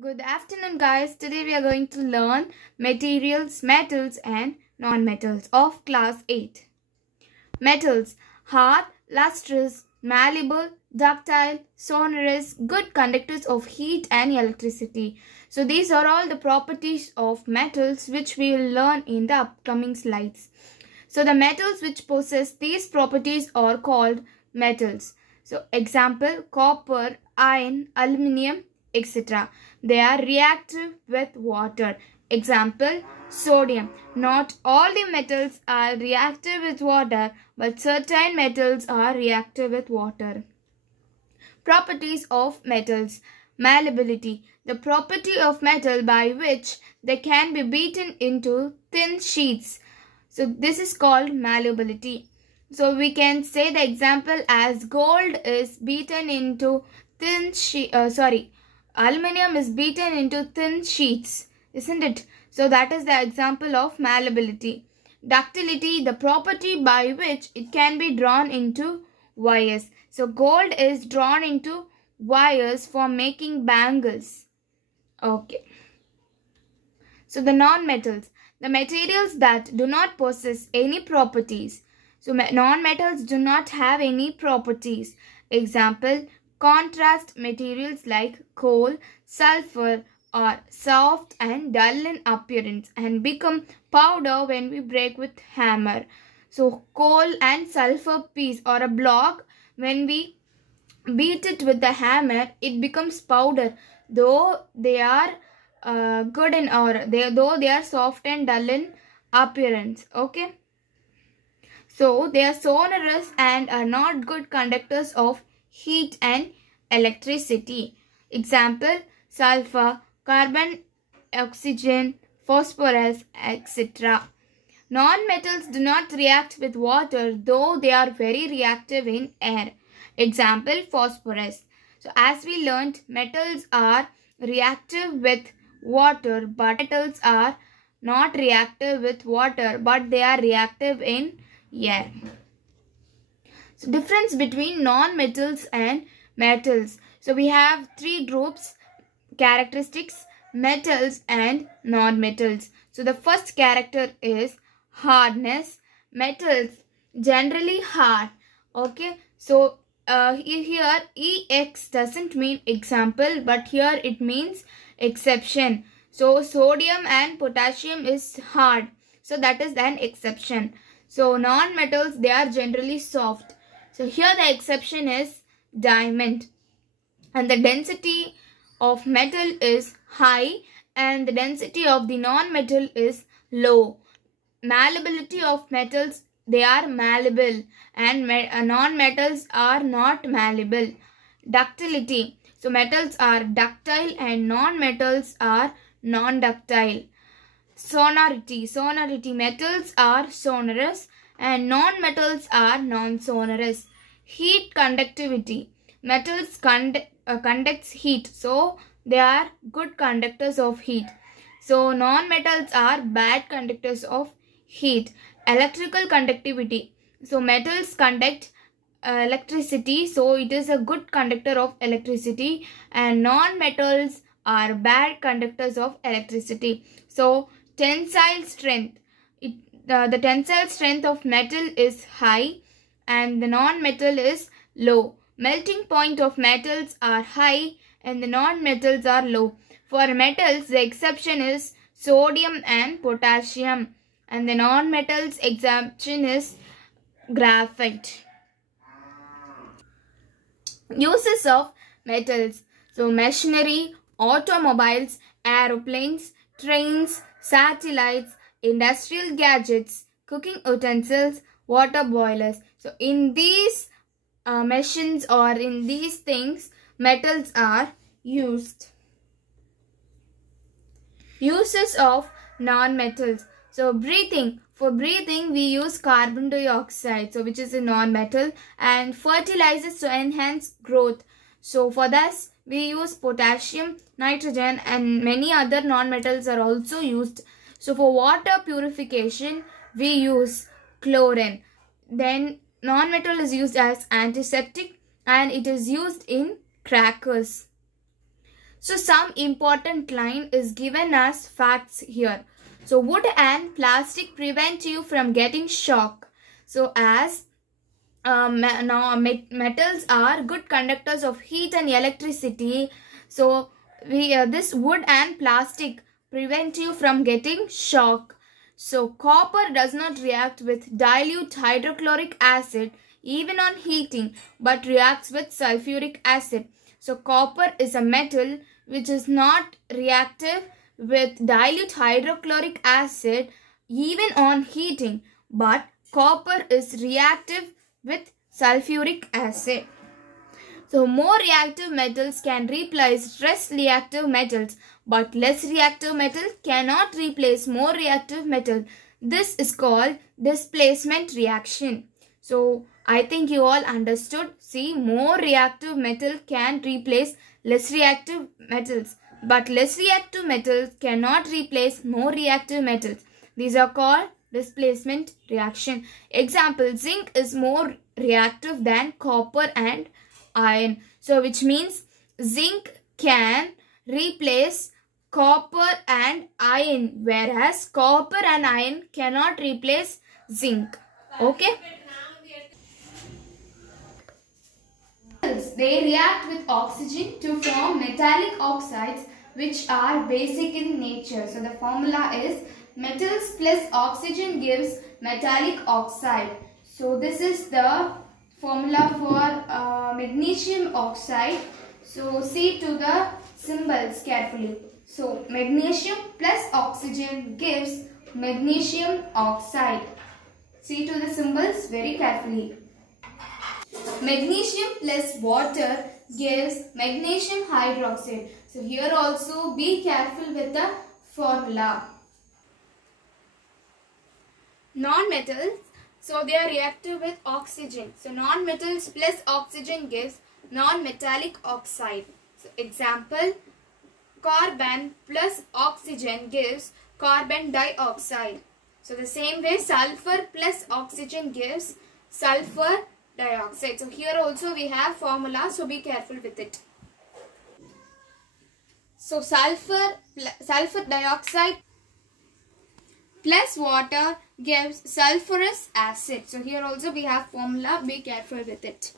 Good afternoon, guys. Today we are going to learn materials, metals and non-metals of class 8. Metals: hard, lustrous, malleable, ductile, sonorous, good conductors of heat and electricity. So these are all the properties of metals which we will learn in the upcoming slides. So the metals which possess these properties are called metals. So example: copper, iron, aluminium, etc. They are reactive with water. Example: sodium. Not all the metals are reactive with water, but certain metals are reactive with water. Properties of metals: malleability, the property of metal by which they can be beaten into thin sheets. So this is called malleability. So we can say the example as gold is beaten into aluminium is beaten into thin sheets, isn't it? So that is the example of malleability. Ductility, the property by which it can be drawn into wires. So gold is drawn into wires for making bangles. Okay. So the non-metals, the materials that do not possess any properties. So non-metals do not have any properties. Example: contrast materials like coal, sulfur are soft and dull in appearance and become powder when we break with hammer. So coal and sulfur piece or a block, when we beat it with the hammer, it becomes powder, though they are though they are soft and dull in appearance. Okay. So they are sonorous and are not good conductors of heat and electricity. Example: sulfur, carbon, oxygen, phosphorus, etc. Non-metals do not react with water, though they are very reactive in air. Example: phosphorus. So as we learnt, metals are reactive with water, but metals are not reactive with water, but they are reactive in air. So difference between non-metals and metals. So we have three groups: characteristics, metals and non-metals. So the first character is hardness. Metals generally hard. Okay. So here EX doesn't mean example, but here it means exception. So sodium and potassium is hard. So that is an exception. So non-metals, they are generally soft. So here the exception is diamond. And the density of metal is high and the density of the non-metal is low. Malleability of metals, they are malleable, and non-metals are not malleable. Ductility. So metals are ductile and non-metals are non-ductile. Sonority. Sonority. Metals are sonorous and non-metals are non-sonorous. Heat conductivity. Metals conducts heat, so they are good conductors of heat. So non-metals are bad conductors of heat. Electrical conductivity. So metals conduct electricity, so it is a good conductor of electricity, and non-metals are bad conductors of electricity. So tensile strength. The tensile strength of metal is high and the non-metal is low. Melting point of metals are high and the non-metals are low. For metals, the exception is sodium and potassium, and the non-metals exception is graphite. Uses of metals. So machinery, automobiles, aeroplanes, trains, satellites, industrial gadgets, cooking utensils, water boilers. So in these machines or in these things, metals are used. Uses of non-metals. So breathing. For breathing, we use carbon dioxide, so which is a non-metal, and fertilizers to enhance growth. So for this, we use potassium, nitrogen, and many other non-metals are also used. So for water purification, we use chlorine. Then non-metal is used as antiseptic and it is used in crackers. So some important line is given as facts here. So wood and plastic prevent you from getting shock. So as metals are good conductors of heat and electricity, so this wood and plastic prevent you from getting shock. So copper does not react with dilute hydrochloric acid even on heating, but reacts with sulfuric acid. So copper is a metal which is not reactive with dilute hydrochloric acid even on heating, but copper is reactive with sulfuric acid. So more reactive metals can replace less reactive metals, but less reactive metal cannot replace more reactive metal. This is called displacement reaction. So I think you all understood. See, more reactive metal can replace less reactive metals, but less reactive metals cannot replace more reactive metals. These are called displacement reaction. Example, zinc is more reactive than copper and iron. So which means zinc can replace copper and iron, whereas copper and iron cannot replace zinc. Okay. They react with oxygen to form metallic oxides which are basic in nature. So the formula is metals plus oxygen gives metallic oxide. So this is the formula for magnesium oxide. So see to the symbols carefully. So magnesium plus oxygen gives magnesium oxide. See to the symbols very carefully. Magnesium plus water gives magnesium hydroxide. So here also be careful with the formula. Non-metals, so they are reactive with oxygen. So non-metals plus oxygen gives non-metallic oxide. So example, carbon plus oxygen gives carbon dioxide. So the same way sulfur plus oxygen gives sulfur dioxide. So here also we have formula, so be careful with it. So sulfur dioxide plus water gives sulfurous acid. So here also we have formula, be careful with it.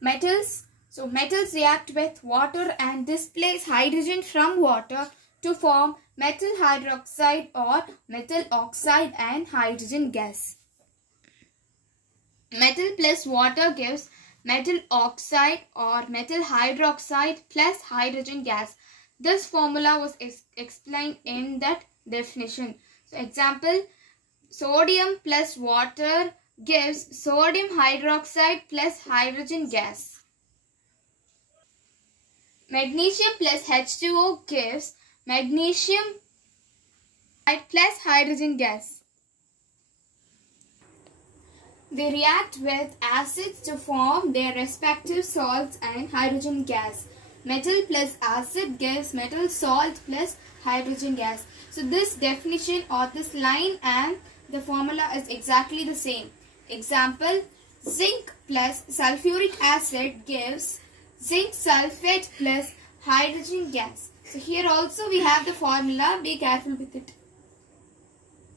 Metals. So metals react with water and displace hydrogen from water to form metal hydroxide or metal oxide and hydrogen gas. Metal plus water gives metal oxide or metal hydroxide plus hydrogen gas. This formula was explained in that definition. So example, sodium plus water gives sodium hydroxide plus hydrogen gas. Magnesium plus H2O gives magnesium plus hydrogen gas. They react with acids to form their respective salts and hydrogen gas. Metal plus acid gives metal salt plus hydrogen gas. So this definition or this line and the formula is exactly the same. Example, zinc plus sulfuric acid gives zinc sulfate plus hydrogen gas. So here also we have the formula, be careful with it.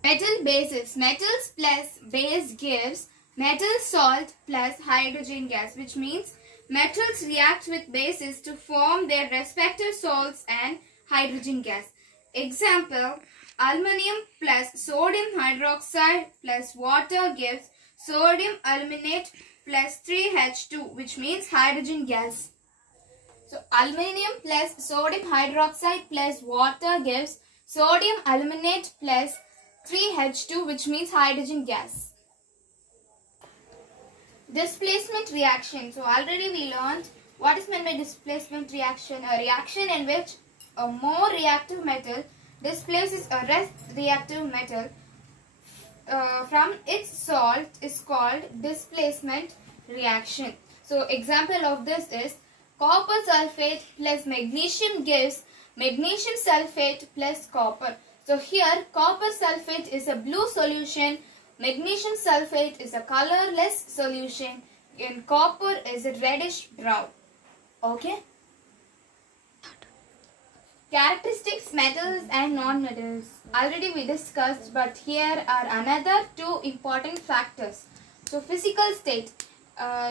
Metal bases. Metals plus base gives metal salt plus hydrogen gas, which means metals react with bases to form their respective salts and hydrogen gas. Example, aluminium plus sodium hydroxide plus water gives sodium aluminate plus 3H2, which means hydrogen gas. So aluminium plus sodium hydroxide plus water gives sodium aluminate plus 3H2, which means hydrogen gas. Displacement reaction. So already we learned what is meant by displacement reaction. A reaction in which a more reactive metal displaces a less reactive metal from its salt is called displacement reaction. So example of this is copper sulfate plus magnesium gives magnesium sulfate plus copper. So here copper sulfate is a blue solution, magnesium sulfate is a colorless solution, and copper is a reddish brown. Okay. Characteristics, metals and non-metals. Already we discussed, but here are another two important factors. So physical state.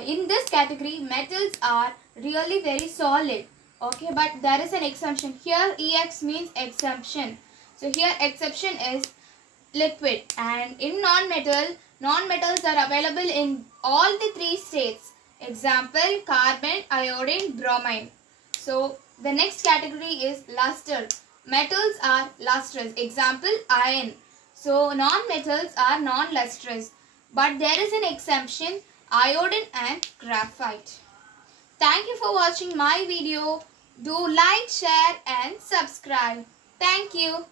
In this category, metals are really very solid. Okay, but there is an exemption. Here EX means exemption. So here exception is liquid, and in non-metals are available in all the three states. Example, carbon, iodine, bromine. So the next category is luster. Metals are lustrous. Example, iron. So non-metals are non-lustrous. But there is an exemption, iodine and graphite. Thank you for watching my video. Do like, share and subscribe. Thank you.